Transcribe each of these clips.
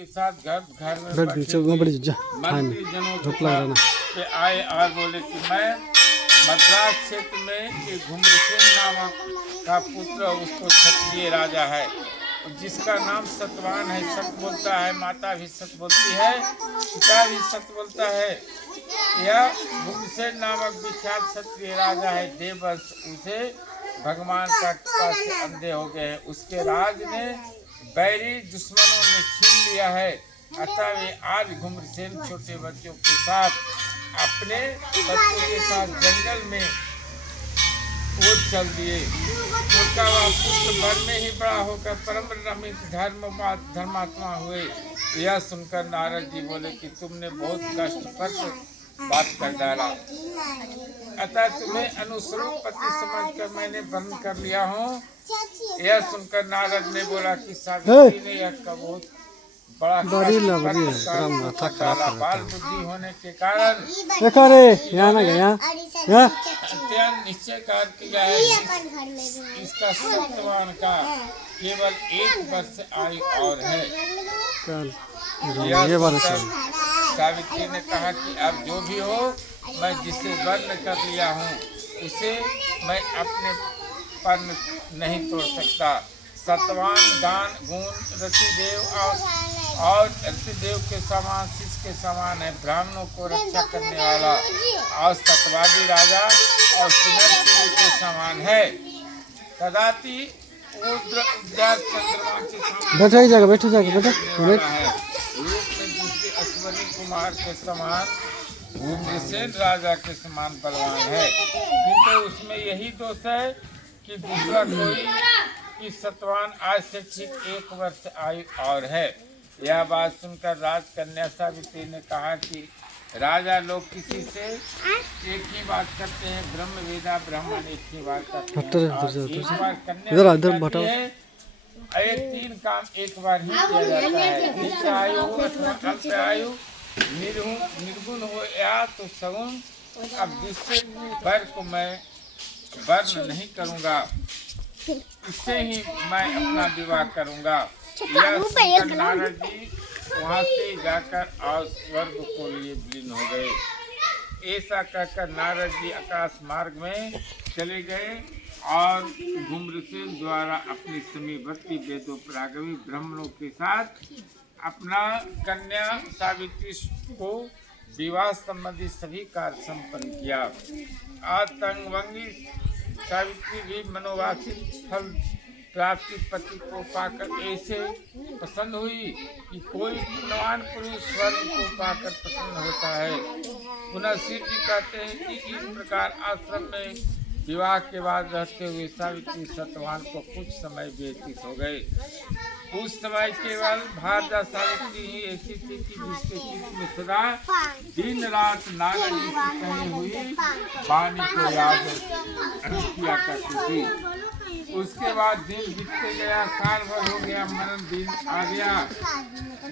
के साथ घर में मंत्री जनों पे आए और बोले कि मैं मद्रास क्षेत्र में ये घुमरसेन नामक का पुत्र उसको क्षत्रिय राजा है जिसका नाम सतवान है, सत बोलता है, माता भी सत बोलती है, पिता भी सत बोलता है। यह घुमरसेन नामक विख्यात क्षत्रिय राजा है। देववंश उसे भगवान का कृपा से अंधे हो गए हैं। उसके राज ने बैरी दुश्मनों ने छीन लिया है। अतः वे आज घुमरसेन छोटे बच्चों के साथ अपने बच्चों के साथ जंगल में वो चल दिए। उनका वह पुत्र वन में ही बड़ा होकर परम रमित धर्मात्मा हुए। यह सुनकर नारद जी बोले कि तुमने बहुत कष्टप्रद बात कर डाला, अतः तुम्हें अनुस्वरूप पति समझकर मैंने वर्ण कर लिया हूँ। यह सुनकर नारद ने बोला कि सावित्री ने यह बहुत बड़ा बाल बुद्धि होने के कारण अत्यंत निश्चय कर किया है। इसका सत्यवान का केवल 1 वर्ष आयु और है। सावित्री ने कहा कि अब जो भी हो, मैं जिसे वर्ण कर लिया हूँ उसे मैं अपने पर नहीं तोड़ सकता। सतवान दान गुण रतिदेव और रतिदेव के समान शिष्य के समान है। ब्राह्मणों को रक्षा करने वाला और सतवादी राजा और सुनर के समान है। कदापि बैठे जाएगा रूप में दूसरे अश्वनी कुमार के समान घुमरसेन राजा के समान बलवान है, किंतु उसमें यही दोष है कि दूसरा कोई कि सतवान आज से ठीक 1 वर्ष आयु और है। यह बात सुनकर राजकन्या सावित्री ने कहा कि राजा लोग किसी से एक ही बात करते हैं, ब्रह्म वेदा ब्राह्मण एक ही बात करते हैं। एक बार कन्या है, 3 काम एक बार ही किया जाता है। नित्य आयु अथवा अल्प आयु, निर्गुण हो या तो सगुण। अब जिससे वर को मैं वर्ण नहीं करूँगा, इससे ही मैं अपना विवाह करूँगा। यह नारद जी वहाँ से जाकर और स्वर्ग को लिए विलीन हो गए। ऐसा कहकर नारद जी आकाश मार्ग में चले गए और घुमरसेन द्वारा अपनी समीवर्ती वेदोपरागमी ब्राह्मणों के साथ अपना कन्या सावित्री को विवाह संबंधी सभी कार्य संपन्न किया। आतंकवंगी सावित्री भी मनोवांछित फल प्राप्ति पति को पाकर ऐसे पसंद हुई कि कोई पुण्यवान पुरुष स्वर्ग को पाकर प्रसन्न होता है। पुनः शिव जी कहते हैं कि इस प्रकार आश्रम में विवाह के बाद रहते हुए सावित्री सतवान को कुछ समय व्यतीत हो गए। उस समय केवल भारजा सावित्री ही ऐसी थी कि जिसके चित्त में सदा दिन रात नारद जी की कही हुई वाणी को याद किया करती थी। उसके बाद दिन बीतते गया, साल भर हो गया, मरण दिन आ गया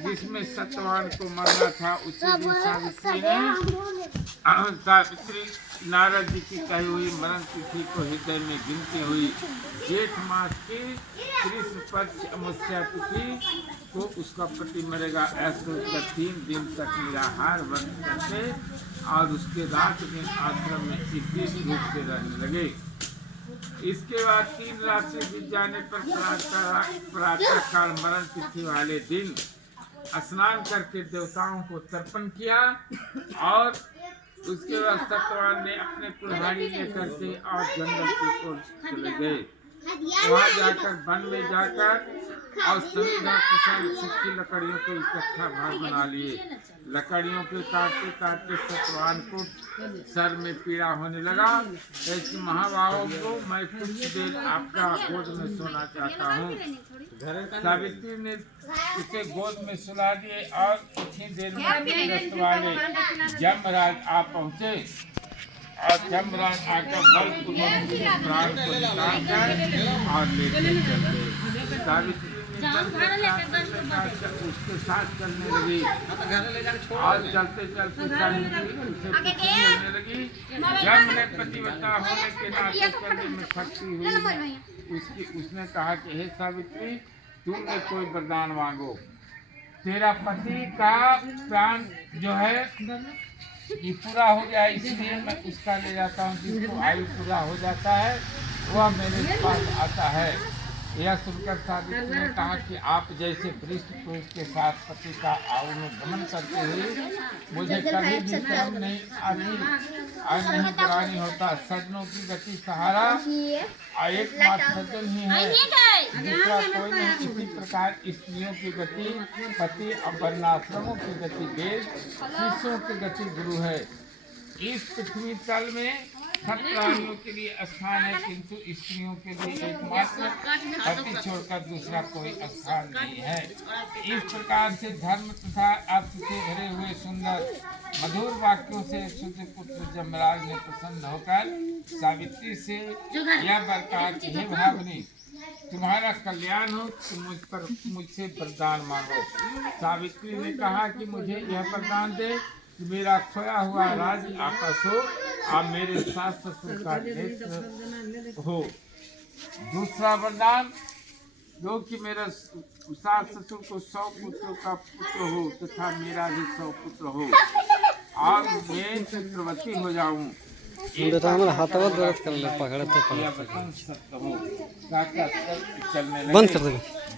जिसमें सतवान को मरना था। उसी दिन सावित्री नारद जी की कही हुई मरण तिथि को हृदय में गिनती हुई जेठ मास की कृष्ण पक्ष अमावस्या तिथि को उसका पति मरेगा ऐसे सोचकर 3 दिन तक निराहार व्रत करते और उसके रात दिन आश्रम में 21 रूप से रहने लगे। इसके बाद 3 रात से बीत जाने पर प्रातः काल मरण तिथि वाले दिन स्नान करके देवताओं को तर्पण किया और उसके बाद सतवान ने अपने कुल्हाड़ी लेकर के और जंगल की ओर चले गए। वहाँ जाकर वन में जाकर और सभी सूखी लकड़ियों को इकट्ठा भाग बना लिए। लकड़ियों के काटते काटते सतवान को सर में पीड़ा होने लगा। ऐसे महाबाहों को मैं कुछ देर आपका गोद में सोना चाहता हूँ। सावित्री ने उसे गोद में सुला दिए और कुछ ही देर में वाले जमराज आ पहुँचे और जमराज आकर बलपूर्वक प्राण को निकाल कर और लेकर चल गए। सावित्री उसके साथ चलने लगी और चलते चलते चलने लगी। जब ने पतिव्रता होने के नाते चलने में शक्ति हुई उसने कहा कि हे सावित्री, तुमने कोई वरदान मांगो। तेरा पति का प्राण जो है ये पूरा हो जाए, इसलिए मैं उसका ले जाता हूँ। जिसको आयु पूरा हो जाता है वह मेरे पास आता है। यह सुनकर सावित्री ने कहा कि आप जैसे वरिष्ठ पुरुष के साथ पति का आवागमन करते हुए मुझे कभी भी शर्म नहीं आती और नहीं ग्लानि होता। सज्जनों की गति सहारा एकमात्र सज्जन ही है, दूसरा कोई नहीं। इसी प्रकार स्त्रियों की गति पति और वर्णाश्रमों की गति वेद, शिष्यों की गति गुरु है। इस पृथ्वी तल में सब प्राणियों के लिए स्थान है, किंतु स्त्रियों के लिए एकमात्र पति छोड़कर दूसरा कोई स्थान नहीं है। इस प्रकार से धर्म तथा अर्थ से भरे हुए सुंदर मधुर वाक्यों से शुद्ध पुत्र जमराज ने प्रसन्न होकर सावित्री से यह वर कहा कि हे भावनी, तुम्हारा कल्याण हो, तुम मुझसे वरदान मांगो। सावित्री ने कहा कि मुझे यह वरदान दे कि मेरा खोया हुआ राज्य आपस हो और मेरे सास ससुर का नेत्र हो। दूसरा वरदान जो कि मेरे सास ससुर को 100 पुत्रों का पुत्र हो तथा मेरा भी 100 पुत्र हो और मैं चक्रवर्ती हो जाऊं। बेटा हमारा हाथवा दर्द कर ले, पकड़ते चलने बंद कर दे।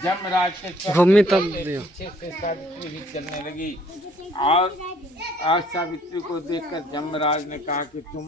जमराज के घूमी तब दियो। पीछे से सावित्री भी चलने लगी और आज सावित्री को देखकर जमराज ने कहा कि तुम